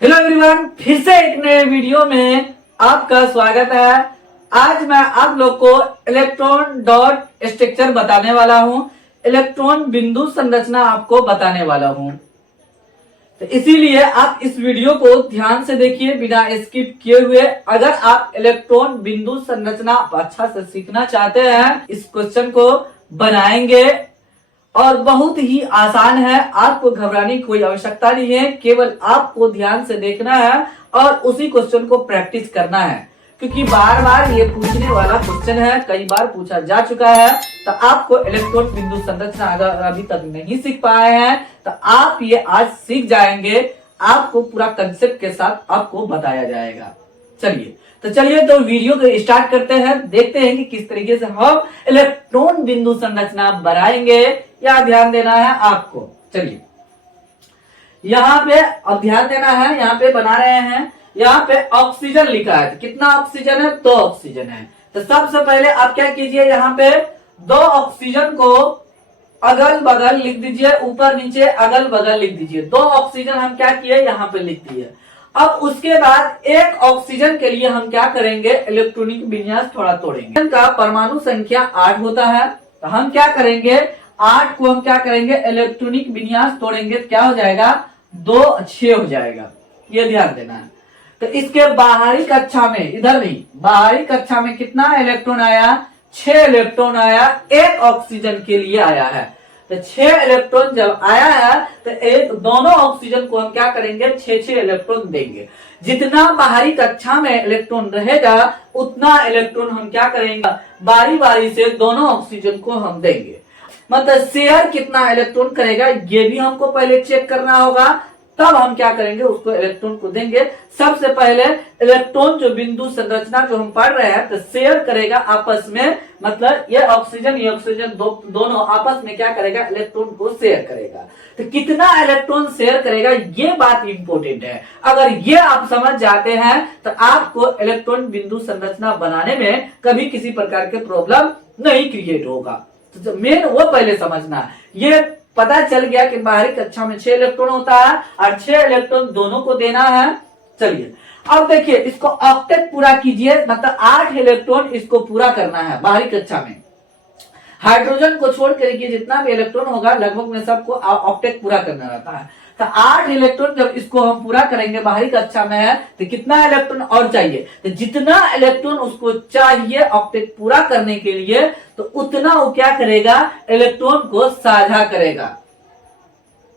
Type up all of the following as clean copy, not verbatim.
Hello everyone, फिर से एक नए वीडियो में आपका स्वागत है। आज मैं आप लोग को इलेक्ट्रॉन डॉट स्ट्रक्चर बताने वाला हूं, इलेक्ट्रॉन बिंदु संरचना आपको बताने वाला हूं। तो इसीलिए आप इस वीडियो को ध्यान से देखिए, बिना स्किप किए हुए। अगर आप इलेक्ट्रॉन बिंदु संरचना अच्छा से सीखना चाहते हैं, इस क्वेश्चन को बनाएंगे और बहुत ही आसान है। आपको घबराने की कोई आवश्यकता नहीं है, केवल आपको ध्यान से देखना है और उसी क्वेश्चन को प्रैक्टिस करना है, क्योंकि बार बार ये पूछने वाला क्वेश्चन है, कई बार पूछा जा चुका है। तो आपको इलेक्ट्रॉन बिंदु संरचना अगर अभी तक नहीं सीख पाए हैं तो आप ये आज सीख जाएंगे। आपको पूरा कंसेप्ट के साथ आपको बताया जाएगा। चलिए तो वीडियो को स्टार्ट करते हैं, देखते हैं कि किस तरीके से हम इलेक्ट्रॉन बिंदु संरचना बनाएंगे। या ध्यान देना है आपको। चलिए यहाँ पे अब ध्यान देना है, यहाँ पे बना रहे हैं। यहाँ पे ऑक्सीजन लिखा है, कितना ऑक्सीजन है? 2 ऑक्सीजन है। तो सबसे पहले आप क्या कीजिए, यहाँ पे 2 ऑक्सीजन को अगल बगल लिख दीजिए, ऊपर नीचे अगल बगल लिख दीजिए। 2 ऑक्सीजन हम क्या किए, यहाँ पे लिख दिए। अब उसके बाद एक ऑक्सीजन के लिए हम क्या करेंगे, इलेक्ट्रॉनिक विन्यास थोड़ा तोड़ेंगे। का परमाणु संख्या 8 होता है, तो हम क्या करेंगे, 8 को हम क्या करेंगे, इलेक्ट्रॉनिक विन्यास तोड़ेंगे तो क्या हो जाएगा, 2 6 हो जाएगा। ये ध्यान देना है। तो इसके बाहरी कक्षा में, इधर नहीं, बाहरी कक्षा में कितना इलेक्ट्रॉन आया, 6 इलेक्ट्रॉन आया, एक ऑक्सीजन के लिए आया है। तो 6 इलेक्ट्रॉन जब आया है तो एक दोनों ऑक्सीजन को हम क्या करेंगे, 6 इलेक्ट्रॉन देंगे। जितना बाहरी कक्षा में इलेक्ट्रॉन रहेगा उतना इलेक्ट्रॉन हम क्या करेंगे, बारी बारी से दोनों ऑक्सीजन को हम देंगे। मतलब शेयर कितना इलेक्ट्रॉन करेगा ये भी हमको पहले चेक करना होगा, तब हम क्या करेंगे, उसको इलेक्ट्रॉन को देंगे। सबसे पहले इलेक्ट्रॉन जो बिंदु संरचना जो हम पढ़ रहे हैं तो शेयर करेगा आपस में, मतलब ये ऑक्सीजन दोनों आपस में क्या करेगा, इलेक्ट्रॉन को शेयर करेगा। तो कितना इलेक्ट्रॉन शेयर करेगा ये बात इंपॉर्टेंट है। अगर ये आप समझ जाते हैं तो आपको इलेक्ट्रॉन बिंदु संरचना बनाने में कभी किसी प्रकार के प्रॉब्लम नहीं क्रिएट होगा। तो मेन वो पहले समझना। ये पता चल गया कि बाहरी कक्षा में 6 इलेक्ट्रॉन होता है और 6 इलेक्ट्रॉन दोनों को देना है। चलिए अब देखिए, इसको ऑक्टेट पूरा कीजिए, मतलब 8 इलेक्ट्रॉन इसको पूरा करना है बाहरी कक्षा में। हाइड्रोजन को छोड़ करके जितना भी इलेक्ट्रॉन होगा लगभग में सबको ऑक्टेट पूरा करना रहता है। तो 8 इलेक्ट्रॉन जब इसको हम पूरा करेंगे बाहरी कक्षा में है तो कितना इलेक्ट्रॉन और चाहिए, तो जितना इलेक्ट्रॉन उसको चाहिए ऑक्टेट पूरा करने के लिए तो उतना वो क्या करेगा, इलेक्ट्रॉन को साझा करेगा,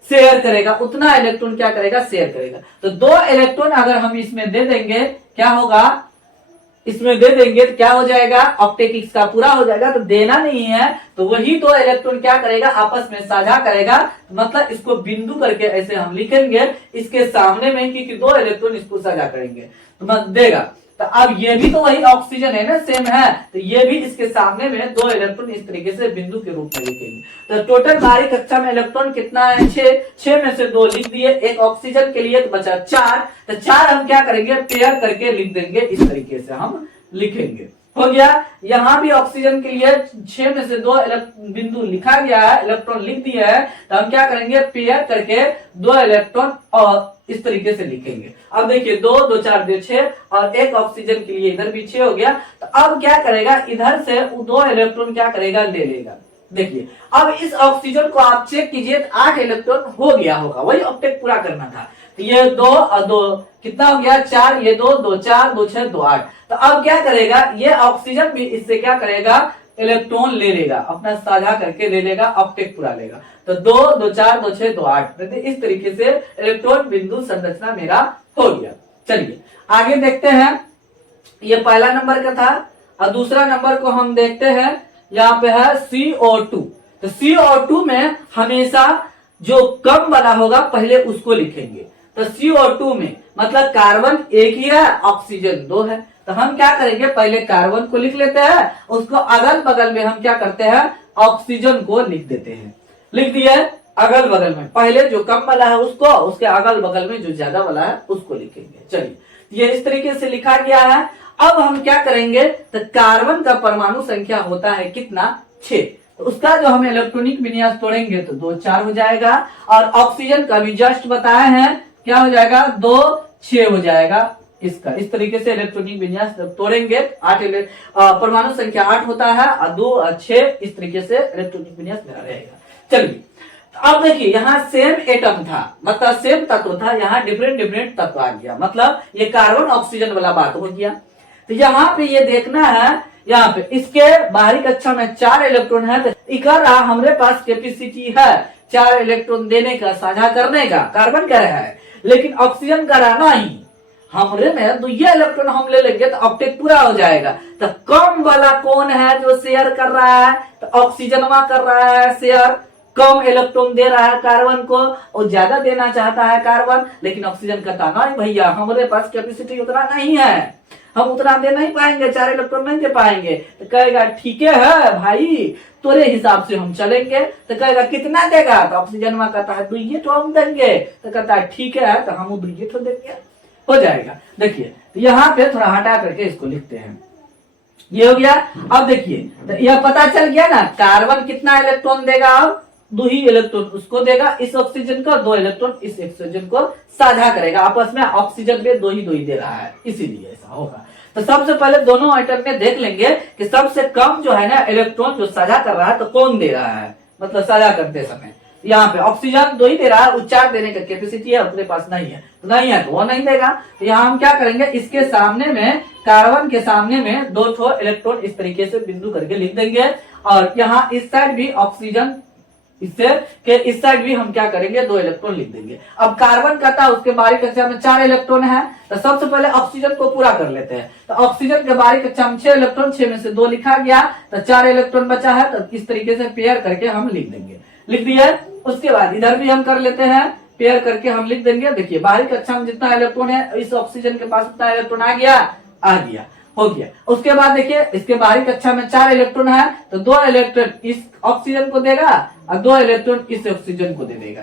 शेयर करेगा। उतना इलेक्ट्रॉन क्या करेगा, शेयर करेगा। तो 2 इलेक्ट्रॉन अगर हम इसमें दे देंगे क्या होगा, इसमें दे देंगे तो क्या हो जाएगा, ऑक्टेट इसका पूरा हो जाएगा। तो देना नहीं है तो वही 2 इलेक्ट्रॉन क्या करेगा, आपस में साझा करेगा। मतलब इसको बिंदु करके ऐसे हम लिखेंगे इसके सामने में, क्योंकि 2 इलेक्ट्रॉन इसको साझा करेंगे तो मत देगा। तो अब ये भी तो वही ऑक्सीजन है ना, सेम है, तो ये भी इसके सामने में 2 इलेक्ट्रॉन इस तरीके से बिंदु के रूप में लिखेंगे। तो टोटल बाहरी कक्षा में इलेक्ट्रॉन कितना है, 6 में से 2 लिख दिए, एक ऑक्सीजन के लिए तो बचा 4। तो 4 हम क्या करेंगे, पेयर करके लिख देंगे, इस तरीके से हम लिखेंगे। हो गया। यहाँ भी ऑक्सीजन के लिए 6 में से 2 बिंदु लिखा गया है, इलेक्ट्रॉन लिख दिया है, तो हम क्या करेंगे, पेयर करके 2 इलेक्ट्रॉन और इस तरीके से लिखेंगे। अब देखिए 2 2 4 2 6 और एक ऑक्सीजन के लिए इधर भी 6 हो गया। तो अब क्या करेगा, इधर से 2 इलेक्ट्रॉन क्या करेगा, ले लेगा। देखिए अब इस ऑक्सीजन को आप चेक कीजिए, 8 इलेक्ट्रॉन हो गया होगा, वही ऑक्टेट पूरा करना था। तो ये 2 और 2 कितना हो गया, 4, ये 2 2 4 2 6 2 8। तो अब क्या करेगा, ये ऑक्सीजन भी इससे क्या करेगा, इलेक्ट्रॉन ले लेगा, अपना साझा करके ले लेगा, ऑक्टेट पूरा लेगा। तो 2 2 4 2 6 2 8, इस तरीके से इलेक्ट्रॉन बिंदु संरचना मेरा हो गया। चलिए आगे देखते हैं। ये पहला नंबर का था और दूसरा नंबर को हम देखते हैं। यहाँ पे है CO2। तो CO2 में हमेशा जो कम बना होगा पहले उसको लिखेंगे। तो CO2 में मतलब कार्बन एक ही है, ऑक्सीजन 2 है। तो हम क्या करेंगे, पहले कार्बन को लिख लेते हैं, उसको अगल बगल में हम क्या करते हैं, ऑक्सीजन को लिख देते हैं। लिख दिए अगल बगल में, पहले जो कम वाला है उसको, उसके अगल बगल में जो ज्यादा वाला है उसको लिखेंगे। चलिए ये इस तरीके से लिखा गया है। अब हम क्या करेंगे, तो कार्बन का परमाणु संख्या होता है कितना, 6। तो उसका जो हमें इलेक्ट्रॉनिक विन्यास तोड़ेंगे तो 2 4 हो जाएगा। और ऑक्सीजन का भी जस्ट बताए हैं, क्या हो जाएगा, 2 6 हो जाएगा इसका। इस तरीके से इलेक्ट्रॉनिक विन्यास तोड़ेंगे। 8 परमाणु संख्या 8 होता है और 2 और 6 इस तरीके से इलेक्ट्रॉनिक विन्यास मेरा रहेगा। चलिए अब देखिए यहाँ सेम एटम था, मतलब सेम तत्व था, यहाँ डिफरेंट डिफरेंट तत्व आ गया, मतलब ये कार्बन ऑक्सीजन वाला बात हो गया। तो यहाँ पे ये देखना है, यहाँ पे इसके बाहरी कक्षा में 4 इलेक्ट्रॉन है, तो इकरा हमारे पास कैपेसिटी है 4 इलेक्ट्रॉन देने का, साझा करने का। कार्बन कह रहा है, लेकिन ऑक्सीजन का रहना ही हमरे में तो ये इलेक्ट्रॉन हम ले लेंगे तो ऑक्टेट पूरा हो जाएगा। तो कम वाला कौन है जो शेयर कर रहा है? तो ऑक्सीजन कर रहा है शेयर, कम इलेक्ट्रॉन दे रहा है कार्बन को, और ज्यादा देना चाहता है कार्बन, लेकिन ऑक्सीजन कहता नहीं भैया हमारे पास कैपेसिटी उतना नहीं है, हम उतना दे नहीं पाएंगे, 4 इलेक्ट्रॉन नहीं दे पाएंगे। तो कहेगा ठीक है भाई, तोरे हिसाब से हम चलेंगे। तो कहेगा कितना देगा? तो ऑक्सीजन में कहता है 2 तो हम देंगे। तो कहता है ठीक है, तो हम 2 तो देंगे, हो जाएगा। देखिए यहाँ पे थोड़ा हटा करके इसको लिखते हैं, ये हो गया। अब देखिए तो यह पता चल गया ना, कार्बन कितना इलेक्ट्रॉन देगा? अब 2 ही इलेक्ट्रॉन उसको देगा, इस ऑक्सीजन को 2 इलेक्ट्रॉन इस ऑक्सीजन को साझा करेगा आपस में। ऑक्सीजन में 2 ही दे रहा है, इसीलिए ऐसा होगा। तो सबसे पहले दोनों आइटम में देख लेंगे कि सबसे कम जो है ना इलेक्ट्रॉन जो साझा कर रहा है तो कौन दे रहा है, मतलब साझा करते समय। यहाँ पे ऑक्सीजन 2 ही दे रहा है, 4 देने का कैपेसिटी है, अपने पास नहीं है, तो नहीं है तो वो नहीं देगा। तो यहाँ हम क्या करेंगे, इसके सामने में, कार्बन के सामने में 2 ठो इलेक्ट्रॉन इस तरीके से बिंदु करके लिख देंगे। और यहाँ इस साइड भी ऑक्सीजन, इससे के इस साइड भी हम क्या करेंगे, 2 इलेक्ट्रॉन लिख देंगे। अब कार्बन कहता है उसके बाहरी कक्षा में 4 इलेक्ट्रॉन है, तो सबसे पहले ऑक्सीजन को पूरा कर लेते हैं। तो ऑक्सीजन के बाहरी कक्षा में 6 इलेक्ट्रॉन, 6 में से 2 लिखा गया, तो 4 इलेक्ट्रॉन बचा है। तो इस तरीके से पेयर करके हम लिख देंगे, लिख दिया। उसके बाद इधर भी हम कर लेते हैं, पेयर करके हम लिख देंगे। देखिए बाहरी कक्षा में जितना इलेक्ट्रॉन है, इस ऑक्सीजन के पास उतना इलेक्ट्रॉन आ गया, हो गया। उसके बाद देखिए इसके बाहरी कक्षा में 4 इलेक्ट्रॉन है, तो 2 इलेक्ट्रॉन इस ऑक्सीजन को देगा और 2 इलेक्ट्रॉन इस ऑक्सीजन को दे देगा,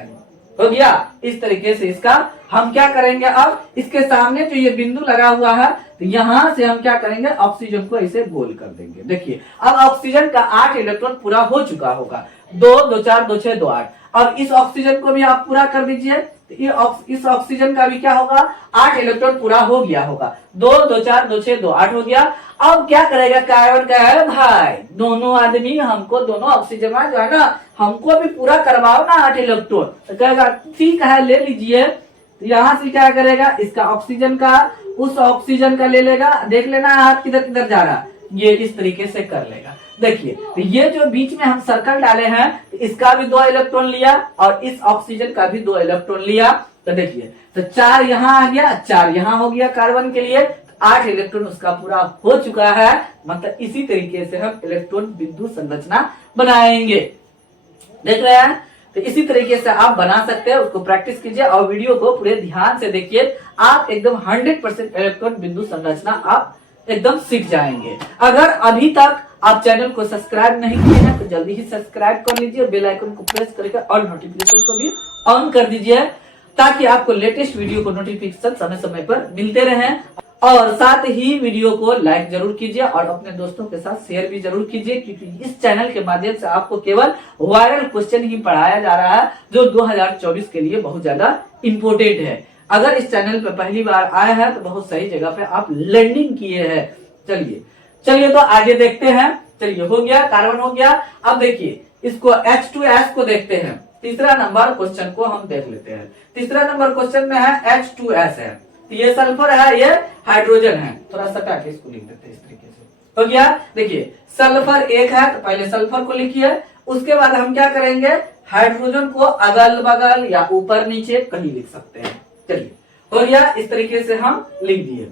हो गया। इस तरीके से इसका हम क्या करेंगे, अब इसके सामने जो ये बिंदु लगा हुआ है, तो यहां से हम क्या करेंगे, ऑक्सीजन को इसे गोल कर देंगे। देखिए अब ऑक्सीजन का 8 इलेक्ट्रॉन पूरा हो चुका होगा, 2 2 4 2 6 2 8। अब इस ऑक्सीजन को भी आप पूरा कर दीजिए, तो ये इस ऑक्सीजन का भी क्या होगा, 8 इलेक्ट्रॉन पूरा हो गया होगा, 2 2 4 2 6 2 8 हो गया। अब क्या करेगा कार्बन का है, भाई दोनों आदमी हमको, दोनों ऑक्सीजन जो है ना, हमको भी पूरा करवाओ ना 8 इलेक्ट्रॉन। तो कहेगा ठीक है ले लीजिए। तो यहाँ से क्या करेगा, इसका ऑक्सीजन का उस ऑक्सीजन का ले लेगा, देख लेना हाथ किधर किधर जा रहा, ये इस तरीके से कर लेगा। देखिए तो ये जो बीच में हम सर्कल डाले हैं, तो इसका भी 2 इलेक्ट्रॉन लिया और इस ऑक्सीजन का भी 2 इलेक्ट्रॉन लिया। तो देखिए तो 4 यहाँ आ गया, 4 यहाँ हो गया कार्बन के लिए, 8 इलेक्ट्रॉन उसका पूरा हो चुका है। मतलब इसी तरीके से हम इलेक्ट्रॉन बिंदु संरचना बनाएंगे, देख रहे हैं। तो इसी तरीके से आप बना सकते हैं, उसको प्रैक्टिस कीजिए और वीडियो को पूरे ध्यान से देखिए, आप एकदम 100% इलेक्ट्रॉन बिंदु संरचना आप एकदम सीख जाएंगे। अगर अभी तक आप चैनल को सब्सक्राइब नहीं किए हैं तो जल्दी ही सब्सक्राइब कर लीजिए, बेल आइकन को प्रेस करके और नोटिफिकेशन को भी ऑन कर दीजिए, ताकि आपको लेटेस्ट वीडियो को नोटिफिकेशन समय समय पर मिलते रहें। और साथ ही वीडियो को लाइक जरूर कीजिए और अपने दोस्तों के साथ शेयर भी जरूर कीजिए, क्योंकि इस चैनल के माध्यम से आपको केवल वायरल क्वेश्चन ही पढ़ाया जा रहा है, जो 2024 के लिए बहुत ज्यादा इम्पोर्टेंट है। अगर इस चैनल पर पहली बार आए हैं तो बहुत सही जगह पे आप लर्निंग किए हैं। चलिए तो आगे देखते हैं। चलिए हो गया, कार्बन हो गया। अब देखिए इसको H2S को देखते हैं। तीसरा नंबर क्वेश्चन को हम देख लेते हैं। तीसरा नंबर क्वेश्चन में है H2S है, तो ये सल्फर है, ये हाइड्रोजन है। थोड़ा सटा के इसको लिख देते हैं इस तरीके से, हो गया। देखिए सल्फर 1 है, तो पहले सल्फर को लिखिए, उसके बाद हम क्या करेंगे, हाइड्रोजन को अगल बगल या ऊपर नीचे कहीं लिख सकते हैं। चलिए हो गया, इस तरीके से हम लिख दिए।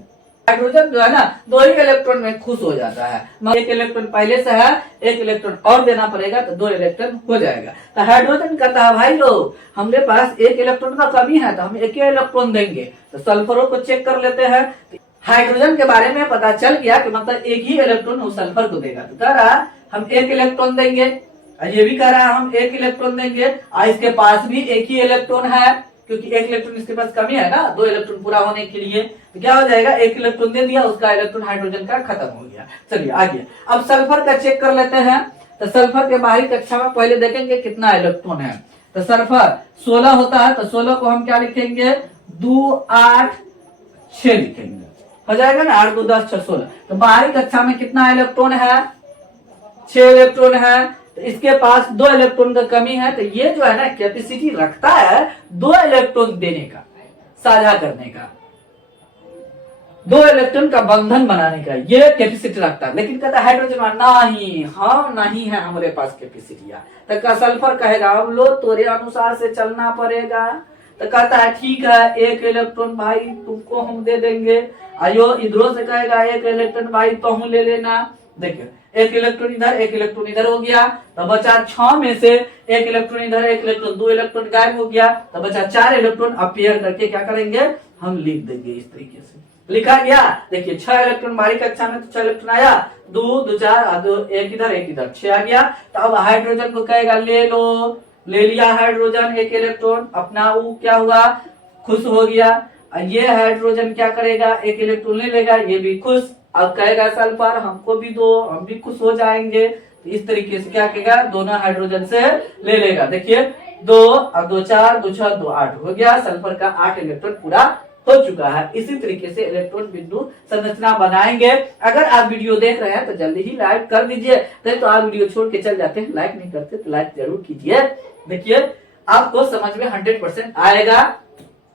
हाइड्रोजन जो है ना 2 ही इलेक्ट्रॉन में खुश हो जाता है, मगर 1 इलेक्ट्रॉन पहले से है, 1 इलेक्ट्रॉन और देना पड़ेगा तो 2 इलेक्ट्रॉन हो जाएगा। तो हाइड्रोजन कहता है भाई लोग हमारे पास 1 इलेक्ट्रॉन का कमी है, तो हम 1 ही इलेक्ट्रॉन देंगे। तो सल्फरों को चेक कर लेते हैं। हाइड्रोजन के बारे में पता चल गया कि मतलब 1 ही इलेक्ट्रॉन वो सल्फर को देगा, तो कह रहा हम 1 इलेक्ट्रॉन देंगे। ये भी कह रहा है हम 1 इलेक्ट्रॉन देंगे, और इसके पास भी 1 ही इलेक्ट्रॉन है, क्योंकि 1 इलेक्ट्रॉन इसके पास कमी है ना 2 इलेक्ट्रॉन पूरा होने के लिए। तो क्या हो जाएगा, 1 इलेक्ट्रॉन दे दिया, उसका इलेक्ट्रॉन हाइड्रोजन का खत्म हो गया। चलिए आगे अब सल्फर का चेक कर लेते हैं। तो सल्फर के बाहरी कक्षा में पहले देखेंगे कितना इलेक्ट्रॉन है। तो सल्फर 16 होता है, तो 16 को हम क्या लिखेंगे, 2 8 6 लिखेंगे, हो जाएगा ना, 8 2 10 6 16। तो बाहरी कक्षा में कितना इलेक्ट्रॉन है, 6 इलेक्ट्रॉन है। तो इसके पास 2 इलेक्ट्रॉन का कमी है, तो ये जो है ना कैपेसिटी रखता है 2 इलेक्ट्रॉन देने का, साझा करने का, 2 इलेक्ट्रॉन का बंधन बनाने का, ये कैपेसिटी रखता है। लेकिन कहता है हाइड्रोजन नहीं, हाँ नहीं है हमारे पास कैपेसिटिया। तो सल्फर कहेगा अब लो तोरे अनुसार से चलना पड़ेगा। तो कहता है ठीक है, 1 इलेक्ट्रॉन भाई तुमको हम दे देंगे। आयो इधरों से कहेगा 1 इलेक्ट्रॉन भाई तो हम ले लेना। देखिए 1 इलेक्ट्रॉन इधर 1 इलेक्ट्रॉन इधर हो गया, तो बचा 6 में से 1 इलेक्ट्रॉन इधर 1 इलेक्ट्रॉन 2 इलेक्ट्रॉन गायब हो गया, तो बचा 4 इलेक्ट्रॉन अपीयर करके क्या करेंगे हम लिख देंगे। इस तरीके से लिखा गया। देखिए 6 इलेक्ट्रॉन बाहरी कक्षा में, तो 6 इलेक्ट्रॉन आया, 2 2 4 2 1 इधर 1 इधर 6 आ गया। तो अब हाइड्रोजन को कहेगा ले लो, ले लिया हाइड्रोजन 1 इलेक्ट्रॉन, अपना वो क्या हुआ खुश हो गया। ये हाइड्रोजन क्या करेगा 1 इलेक्ट्रॉन ले लेगा, ये भी खुश। अब कहेगा सल्फर हमको भी दो, हम भी खुश हो जाएंगे। तो इस तरीके से क्या कहेगा दोनों हाइड्रोजन से ले लेगा। देखिए 2 अब 2 4 2 6 2 8 हो गया, सल्फर का 8 इलेक्ट्रॉन पूरा हो चुका है। इसी तरीके से इलेक्ट्रॉन बिंदु संरचना बनाएंगे। अगर आप वीडियो देख रहे हैं तो जल्दी ही लाइक कर दीजिए, नहीं तो आप वीडियो छोड़ के चल जाते हैं, लाइक नहीं करते तो लाइक जरूर कीजिए। देखिए आपको समझ में 100% आएगा,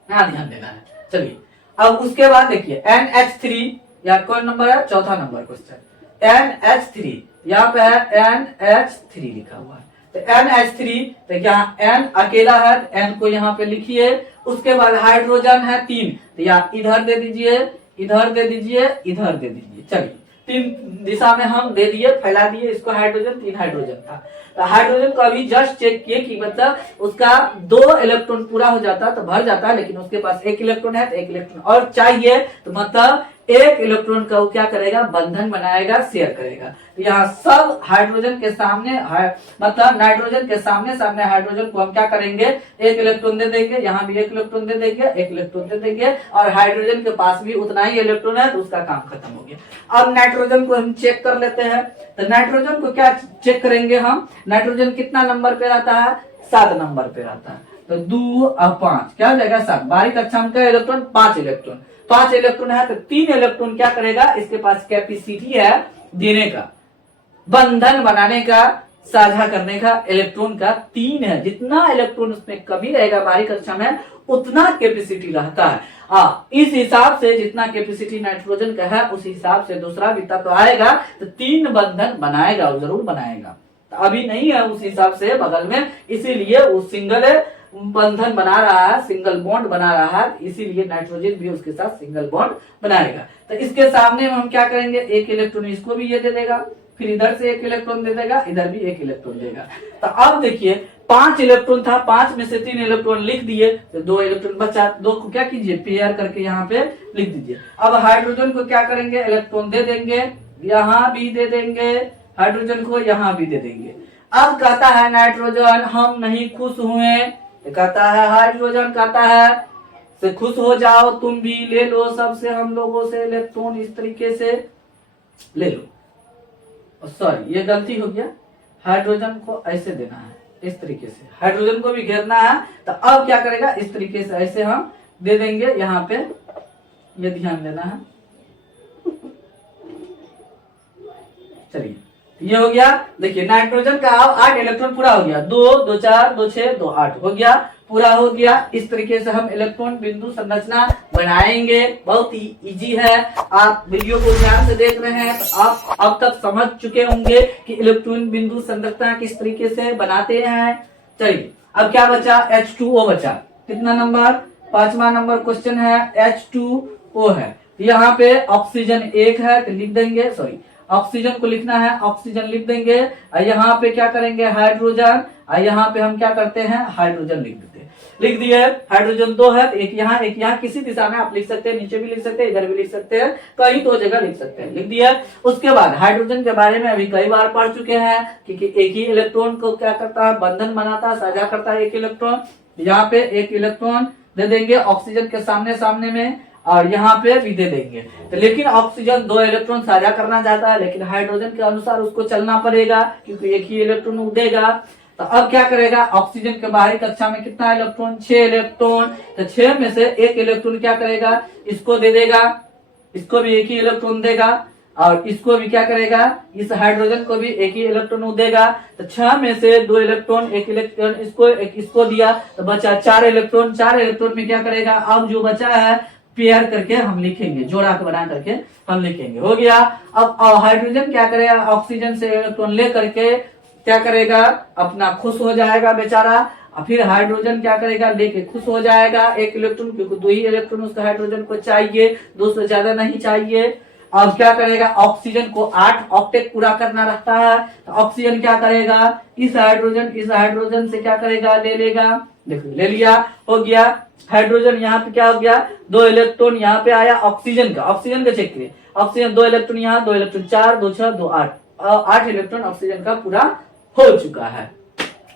यहाँ ध्यान देना है। चलिए अब उसके बाद देखिए NH3 या कौन नंबर है, चौथा नंबर क्वेश्चन। NH3 यहाँ पे है NH3 लिखा हुआ है। तो NH3 तो यहाँ N अकेला है, N को यहाँ पे लिखिए। उसके बाद हाइड्रोजन है 3, तो यहाँ इधर दे दीजिए, इधर दे दीजिए, इधर दे दीजिए। चलिए 3 दिशा में हम दे दिए, फैला दिए इसको हाइड्रोजन, 3 हाइड्रोजन था। तो हाइड्रोजन को अभी जस्ट चेक किए कि मतलब उसका 2 इलेक्ट्रॉन पूरा हो जाता तो भर जाता है, लेकिन उसके पास 1 इलेक्ट्रॉन है तो 1 इलेक्ट्रॉन और चाहिए। तो मतलब 1 इलेक्ट्रॉन का वो क्या करेगा बंधन बनाएगा, शेयर करेगा। तो यहाँ सब हाइड्रोजन के सामने मतलब नाइट्रोजन के सामने सामने हाइड्रोजन को हम क्या करेंगे 1 इलेक्ट्रॉन दे देंगे, यहाँ भी 1 इलेक्ट्रॉन दे देंगे, 1 इलेक्ट्रॉन दे देंगे, और हाइड्रोजन के पास भी उतना ही इलेक्ट्रॉन है तो उसका काम खत्म हो गया। अब नाइट्रोजन को हम चेक कर लेते हैं। तो नाइट्रोजन को क्या चेक करेंगे हम, नाइट्रोजन कितना नंबर पे रहता है 7 नंबर पे रहता है। तो 2 और 5 क्या हो जाएगा 7। बाहरी कक्षा में क्या इलेक्ट्रॉन 5 इलेक्ट्रॉन, 5 इलेक्ट्रॉन है तो 3 इलेक्ट्रॉन क्या करेगा इसके पास कैपेसिटी है देने का, बंधन बनाने का, साझा करने का। इलेक्ट्रॉन का 3 है, जितना इलेक्ट्रॉन उसमें कमी रहेगा बाहरी कक्षा में उतना कैपेसिटी रहता है। इस हिसाब से जितना कैपेसिटी नाइट्रोजन का है उस हिसाब से दूसरा भी तत्व आएगा तो 3 बंधन बनाएगा, जरूर बनाएगा। तो अभी नहीं है उस हिसाब से बगल में, इसीलिए वो सिंगल बंधन बना रहा है, सिंगल बॉन्ड बना रहा है, इसीलिए नाइट्रोजन भी उसके साथ सिंगल बॉन्ड बनाएगा। तो इसके सामने में हम क्या करेंगे 1 इलेक्ट्रॉन इसको भी ये दे देगा, फिर इधर से 1 इलेक्ट्रॉन दे देगा, इधर भी 1 इलेक्ट्रॉन देगा। तो अब देखिए 5 इलेक्ट्रॉन था, 5 में से 3 इलेक्ट्रॉन लिख दिए तो 2 इलेक्ट्रॉन बचा, 2 को क्या कीजिए पेयर करके यहाँ पे लिख दीजिए। अब हाइड्रोजन को क्या करेंगे इलेक्ट्रॉन दे देंगे, यहाँ भी दे देंगे, हाइड्रोजन को यहाँ भी दे देंगे। अब कहता है नाइट्रोजन हम नहीं खुश हुए, कहता है हाइड्रोजन कहता है से खुश हो जाओ, तुम भी ले लो सबसे हम लोगों से इलेक्ट्रॉन, इस तरीके से ले लो। सॉरी ये गलती हो गया, हाइड्रोजन को ऐसे देना है, इस तरीके से हाइड्रोजन को भी घेरना है। तो अब क्या करेगा इस तरीके से ऐसे हम दे देंगे, यहाँ पे ये ध्यान देना है। चलिए ये हो गया। देखिए नाइट्रोजन का 8 इलेक्ट्रॉन पूरा हो गया, 2 2 4 2 6 2 8 हो गया, पूरा हो गया। इस तरीके से हम इलेक्ट्रॉन बिंदु संरचना बनाएंगे, बहुत ही इजी है। आप वीडियो को ध्यान से देख रहे हैं तो आप अब तक समझ चुके होंगे कि इलेक्ट्रॉन बिंदु संरचना किस तरीके से बनाते हैं। चलिए अब क्या बचा H2O बचा, कितना नंबर 5वां नंबर क्वेश्चन है, H2O है। यहाँ पे ऑक्सीजन 1 है तो लिख देंगे, सॉरी ऑक्सीजन को लिखना है, ऑक्सीजन लिख देंगे। यहाँ पे क्या करेंगे हाइड्रोजन, यहाँ पे हम क्या करते हैं हाइड्रोजन लिख देते हैं, लिख दिए। हाइड्रोजन 2 है, एक यहाँ किसी दिशा में आप लिख सकते हैं, नीचे भी लिख सकते हैं, इधर भी लिख सकते हैं, कहीं 2 जगह लिख सकते हैं, लिख दिया। उसके बाद हाइड्रोजन के बारे में अभी कई बार पढ़ चुके हैं कि एक ही इलेक्ट्रॉन को क्या करता है बंधन बनाता है, साझा करता है 1 इलेक्ट्रॉन। यहाँ पे 1 इलेक्ट्रॉन दे देंगे ऑक्सीजन के सामने सामने में, और यहाँ पे भी दे देंगे। तो लेकिन ऑक्सीजन 2 इलेक्ट्रॉन साझा करना चाहता है, लेकिन हाइड्रोजन के अनुसार उसको चलना पड़ेगा क्योंकि 1 ही इलेक्ट्रॉन देगा। तो अब क्या करेगा, ऑक्सीजन के बाहरी कक्षा में कितना इलेक्ट्रॉन, 6 इलेक्ट्रॉन। तो 6 में से एक इलेक्ट्रॉन क्या करेगा, इसको दे देगा, इसको भी एक ही इलेक्ट्रॉन देगा, और इसको भी क्या करेगा, इस हाइड्रोजन को भी एक ही इलेक्ट्रॉन देगा। तो 6 में से 2 इलेक्ट्रॉन, एक इलेक्ट्रॉन इसको, एक इसको दिया, तो बचा 4 इलेक्ट्रॉन। 4 इलेक्ट्रॉन में क्या करेगा, अब जो बचा है पेयर करके हम लिखेंगे, जोड़ा बना करके हम लिखेंगे, हो गया। अब हाइड्रोजन क्या करेगा, ऑक्सीजन से इलेक्ट्रॉन ले करके क्या करेगा, अपना खुश हो जाएगा बेचारा। और फिर हाइड्रोजन क्या करेगा, लेके खुश हो जाएगा एक इलेक्ट्रॉन, क्योंकि 2 ही इलेक्ट्रॉन उसका हाइड्रोजन को चाहिए, 2 से ज्यादा नहीं चाहिए। अब क्या करेगा, ऑक्सीजन को 8 ऑक्टेट पूरा करना रहता है, तो ऑक्सीजन क्या करेगा, इस हाइड्रोजन से क्या करेगा, ले लेगा, देखो ले लिया, हो गया। हाइड्रोजन यहाँ पे क्या हो गया, 2 इलेक्ट्रॉन यहाँ पे आया ऑक्सीजन का चेक करिए, ऑक्सीजन 2 इलेक्ट्रॉन यहाँ, 2 इलेक्ट्रॉन 4, 2 6 2 8, 8 इलेक्ट्रॉन ऑक्सीजन का पूरा हो चुका है।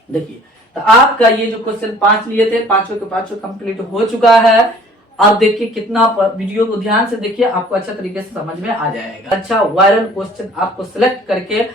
देखिए, तो आपका ये जो क्वेश्चन 5 लिए थे, पांचों के पांचों कंप्लीट हो चुका है। अब देखिए कितना, वीडियो को ध्यान से देखिए, आपको अच्छा तरीके से समझ में आ जाएगा। अच्छा वायरल क्वेश्चन आपको सिलेक्ट करके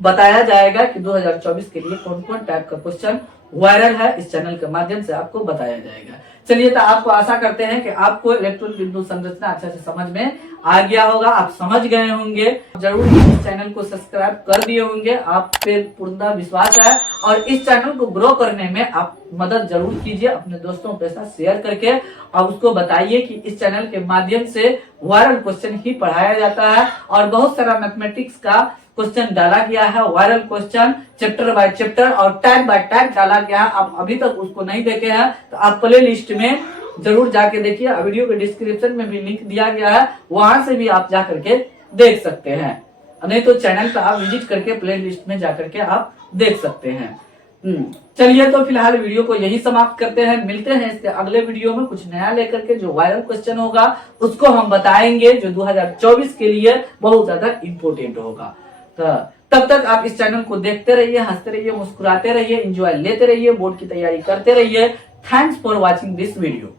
बताया जाएगा कि 2024 के लिए कौन कौन टाइप का क्वेश्चन वायरल है, इस चैनल के माध्यम से आपको बताया जाएगा। चलिए, तो आपको आशा करते हैं कि आपको इलेक्ट्रॉन बिंदु संरचना अच्छे से समझ में आ गया होगा, आप समझ गए होंगे। जरूर इस चैनल को सब्सक्राइब कर दिए होंगे, आप पे पूर्णतः विश्वास है। और इस चैनल को ग्रो करने में आप मदद जरूर कीजिए, अपने दोस्तों के साथ शेयर करके, और उसको बताइए कि इस चैनल के माध्यम से वायरल क्वेश्चन ही पढ़ाया जाता है, और बहुत सारा मैथमेटिक्स का क्वेश्चन डाला गया है, viral question chapter by chapter और टाइप बाय टाइप डाला गया है। आप अभी तक उसको नहीं देखे हैं तो आप प्ले लिस्ट में जरूर जाके देखिए, वीडियो के डिस्क्रिप्शन में भी लिंक दिया गया है, वहां से भी आप जा करके देख सकते हैं, नहीं तो चैनल पर आप विजिट करके प्ले लिस्ट में जाकर के आप देख सकते हैं। चलिए, तो फिलहाल वीडियो को यही समाप्त करते हैं, मिलते हैं इसके अगले वीडियो में कुछ नया लेकर के। जो वायरल क्वेश्चन होगा उसको हम बताएंगे, जो 2024 के लिए बहुत ज्यादा इंपॉर्टेंट होगा। तो तब तक आप इस चैनल को देखते रहिए, हंसते रहिए, मुस्कुराते रहिए, एंजॉय लेते रहिए, बोर्ड की तैयारी करते रहिए। Thanks for watching this video.